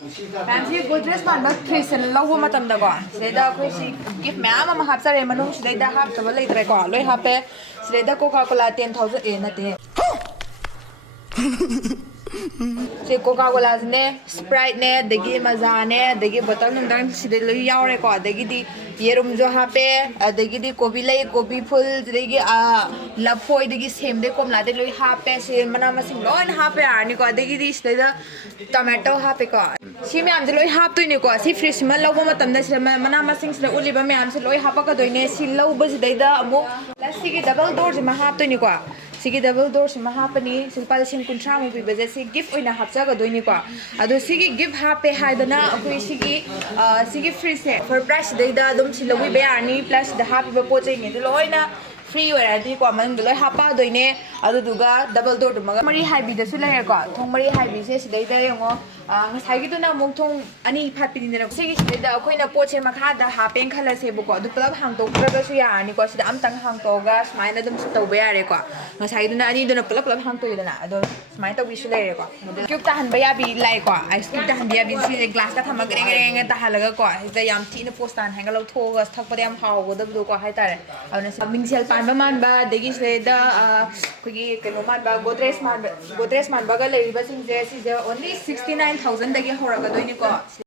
ꯃꯌꯥꯝꯁꯤ ꯒꯣꯗ꯭ꯔꯦꯖ ꯃꯥꯟꯕ ꯐ꯭ꯔꯤꯖ ꯂꯧꯕ ꯃꯇꯝꯗꯀꯣ ꯁꯤꯗꯩꯗ ꯑꯩꯈꯣꯏꯁꯤ ꯒꯤꯐ ꯃꯌꯥꯝ ꯑꯃ ꯍꯥꯞꯆꯔꯦ ꯃꯅꯨꯡ ꯁꯤꯗꯩꯗ ꯍꯥꯞꯇꯕ ꯂꯩꯇ꯭ꯔꯦꯀꯣ ꯂꯣꯏ ꯍꯥꯞꯄꯦ ꯁꯤꯗꯩꯗ ꯀꯣꯀꯥ ꯀꯣꯂꯥ 10,000 ꯅꯠꯇꯦ ꯁꯤ ꯀꯣꯀꯥ ꯀꯣꯂꯥꯁꯤꯅꯦ ꯁꯄ꯭ꯔꯥꯏꯠꯅꯦ ꯑꯗꯒꯤ ꯃꯖꯥꯅꯦ ꯑꯗꯒꯤ ꯕꯣꯇꯜ ꯅꯨꯡꯗꯪ ꯁꯤꯗ ꯂꯣꯏ ꯌꯥꯎꯔꯦꯀꯣ ꯑꯗꯒꯤꯗꯤ ꯌꯦꯔꯨꯝꯁꯨ ꯍꯥꯞꯄꯦ ꯑꯗꯒꯤꯗꯤ ꯀꯣꯕꯤ ꯂꯩ ꯀꯣꯕꯤ ꯐꯨꯜ ꯑꯗꯒꯤ ꯂꯐꯣꯏꯗꯒꯤ ꯁꯦꯝꯗꯩ ꯀꯣꯝꯂꯥꯗꯩ ꯂꯣꯏ ꯍꯥꯞꯄꯦ ꯁꯤ ꯃꯅꯥ ꯃꯁꯤꯡ ꯂꯣꯏꯅ ꯍꯥꯞꯄ ꯌꯥꯔꯅꯤꯀꯣ ꯑꯗꯒꯤꯗꯤ ꯁꯤꯗꯩꯗ ꯇꯣꯃꯦꯇꯣ ꯍꯥꯞꯄꯦꯀꯣ ꯁꯤ ꯃꯌꯥꯝꯁꯦ ꯂꯣꯏ ꯍꯥꯞꯇꯣꯏꯅꯦꯀꯣ ꯁꯤ ꯐ꯭ꯔꯤꯖ ꯑꯃ ꯂꯧꯕ ꯃꯇꯝꯗ ꯁꯤꯗ ꯃꯅꯥ ꯃꯁꯤꯡꯁꯤꯗ ꯎꯠꯂꯤꯕ ꯃꯌꯥꯝꯁꯦ ꯂꯣꯏ ꯍꯥꯞꯄꯛꯀꯗꯣꯏꯅꯦ ꯁꯤ ꯂꯧꯕꯁꯤꯗꯩꯗ ꯑꯃꯨꯛ ꯁꯤꯒꯤ ꯗꯕꯜ ꯗꯣꯔꯁꯤꯃ ꯍꯥꯞꯇꯣꯏꯅꯤꯀꯣ ꯁꯤꯒꯤ ꯗꯕꯜ ꯗꯣꯔꯁꯤꯃ ꯍꯥꯞꯄꯅꯤ ꯂꯨꯄꯥ 30,000 ꯄꯤꯕꯁꯦ ꯁꯤ ꯒꯤꯐ ꯑꯣꯏꯅ ꯍꯥꯞꯆꯒꯗꯣꯏꯅꯤꯀꯣ ꯑꯗꯣ ꯁꯤꯒꯤ ꯒꯤꯐ ꯍꯥꯞꯄꯦ ꯍꯥꯏꯗꯅ ꯑꯩꯈꯣꯏ ꯁꯤꯒꯤ ꯐ꯭ꯔꯤꯖꯁꯦ ꯐꯣꯔ ꯄ꯭ꯔꯥꯏꯁ ꯁꯤꯗꯩꯗ ꯑꯗꯨꯝ ꯁꯤ ꯂꯧꯕꯤꯕ ꯌꯥꯔꯅꯤ ꯄ꯭ꯂꯁ ꯁꯤꯗ ꯍꯥꯞꯄꯤꯕ ꯄꯣꯠ ꯆꯩꯉꯩꯗꯣ ꯂꯣꯏꯅ ꯐ꯭ꯔꯤ ꯑꯣꯏꯔꯗꯤꯀꯣ ꯃꯅꯨꯡꯗ ꯂꯣꯏ ꯍꯥꯞꯄꯛꯑꯗꯣꯏꯅꯦ ꯑꯗꯨꯗꯨꯒ ꯗꯕꯜ ꯗꯣꯔꯗꯨꯃꯒ ꯃꯔꯤ ꯍꯥꯏꯕꯤꯗꯁꯨ ꯂꯩꯔꯦꯀꯣ ꯊꯣꯡ ꯃꯔꯤ ꯍꯥꯏꯕꯤꯁꯦ ꯁꯤꯗꯩꯗ ꯌꯦꯡꯉꯣ ꯉꯁꯥꯏꯒꯤꯗꯨꯅ ꯑꯃꯨꯛ ꯊꯣꯡ 2 ꯐꯥꯠꯄꯤꯅꯤꯗꯅ ꯁꯤꯒꯤꯁꯤꯗꯩꯗ ꯑꯩꯈꯣꯏꯅ ꯄꯣꯠꯁꯦ ꯃꯈꯥꯗ ꯍꯥꯞꯄꯦꯅ ꯈꯜꯂꯁꯦꯕꯀꯣ ꯑꯗꯨ ꯄꯨꯂꯞ ꯍꯥꯡꯇꯣꯛꯇ꯭ꯔꯒꯁꯨ ꯌꯥꯔꯅꯤꯀꯣ ꯁꯤꯗ ꯑꯝꯇꯪ ꯍꯥꯡꯇꯣꯛꯑꯒ ꯁꯨꯃꯥꯏꯅ ꯑꯗꯨꯝ ꯇꯧꯕ ꯌꯥꯔꯦꯀꯣ ꯉꯁꯥꯏꯒꯤꯗꯨꯅ ꯑꯅꯤꯗꯨꯅ ꯄꯨꯂꯞ ꯄꯨꯂꯞ ꯍꯥꯡꯇꯣꯛꯏꯗꯅ ꯑꯗꯣ ꯁꯨꯃꯥꯏꯅ ꯇꯧꯕꯤꯁꯨ ꯂꯩꯔꯦꯀꯣ ꯀ꯭ꯌꯨꯕ ꯇꯥꯍꯟꯕ ꯌꯥꯕꯤ ꯂꯥꯛꯑꯦꯀꯣ ꯑꯥꯏꯁ ꯀ꯭ꯌꯨꯕ ꯇꯥꯍꯟꯕ ꯌꯥꯕꯤ ꯁꯤꯁꯦ ꯒ꯭ꯂꯥꯁꯇ ꯊꯝꯃꯒ ꯒ꯭ꯔꯦꯡ ꯇꯥꯍꯜꯂꯒꯀꯣ ꯁꯤꯗ ꯌꯥꯝ ꯊꯤꯅ ꯄꯣꯁ ꯇꯥꯍꯟ ꯍꯥꯏꯅ ꯂꯧꯊꯣꯛꯑꯒ ꯊꯛꯄꯗ ꯌꯥꯝ ꯍꯥꯎꯒꯗꯕꯗꯣꯀꯣ ꯍꯥꯏꯇꯥꯔꯦ ꯑꯗꯨꯅ ꯃꯤꯡꯁꯦꯜ ꯄꯥꯟꯕ ꯃꯥꯟꯕ ꯑꯗꯒꯤ ꯁꯤꯗꯩꯗ ꯑꯩꯈꯣꯏꯒꯤ ꯀꯩꯅꯣ ꯃꯥꯟꯕ ꯒꯣꯗ꯭ꯔꯦꯖ ꯃꯥꯟꯕꯒ ꯂꯩꯔꯤꯕꯁꯤꯡꯁꯦ ꯁꯤꯁꯦ ꯑꯣꯟꯂꯤ 69,000 ꯗꯒꯤ ꯍꯧꯔꯛꯀꯗꯣꯏꯅꯤꯀꯣ